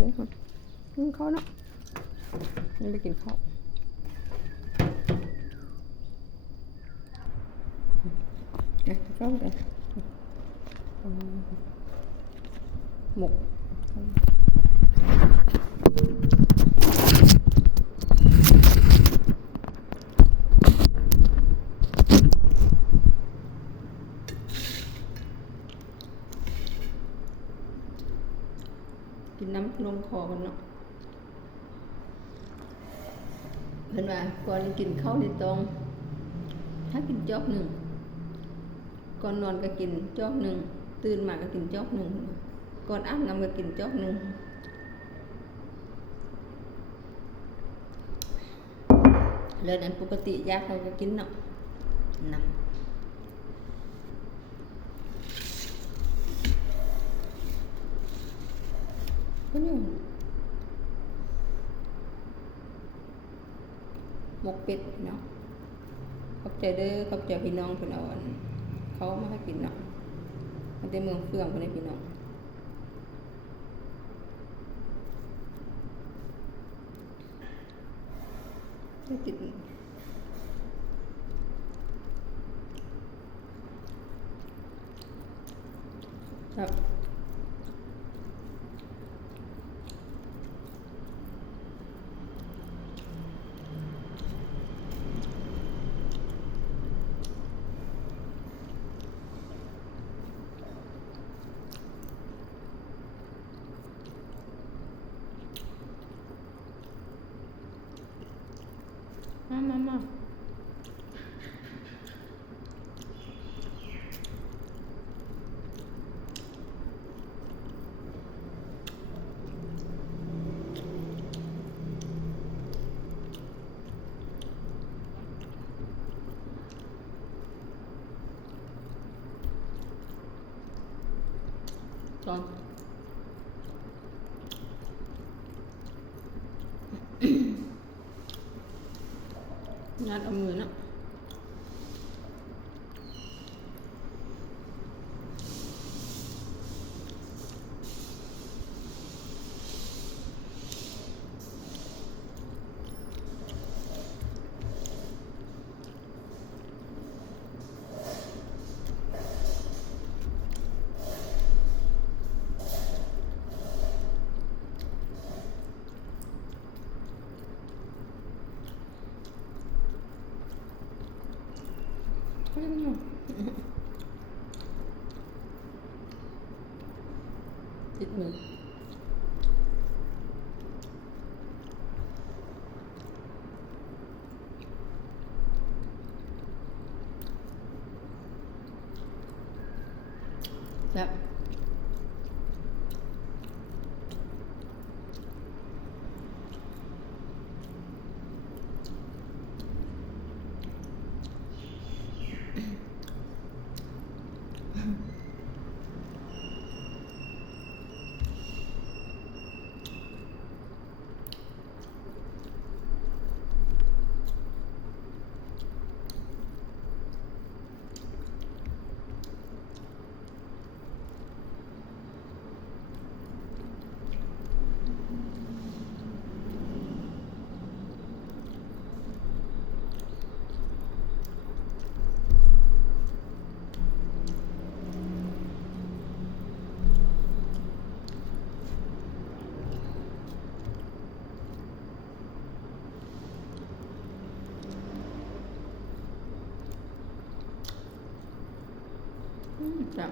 เลยค่ะกินข้าวเนาะนี่ไปกินข้าวนะข้าวกันหมกกินน้ำลงคอกันเนาะเห็นว่าก่อนกินข้าวในตรงถ้ากินจอกหนึ่งก่อนนอนก็กินจอกหนึ่งตื่นมาก็กินจอกหนึ่งก่อนอาบน้ำก็กินจอกหนึ่งเลยนั้นปกติยาเขาก็กินเนาะน้ำก็นี่หมกเป็ดเนาะขอบใจเด้อขอบใจพี่น้องเพิ่นเอาอันเขามาให้กินเนาะมันเป็นเมืองเฟื่องเพิ่นให้พี่น้องจะติดครับมาตอนงัดเอามือเนาะติดมือแบบแบบ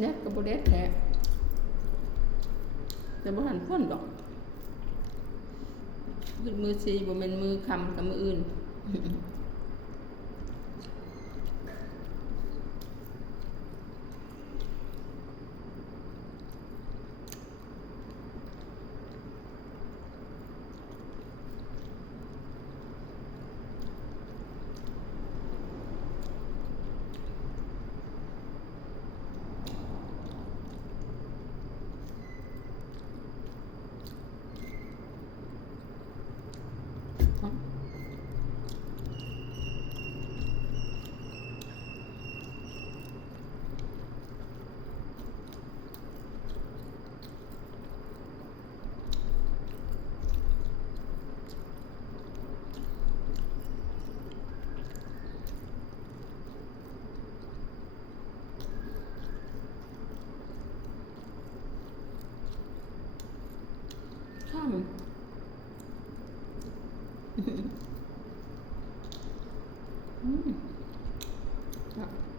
เนี่ยกระโบเด็ดแท้แต่บ่หันพ่นดอกมือซีบ่เป็นมือคำกับมืออื่นข้ามครับ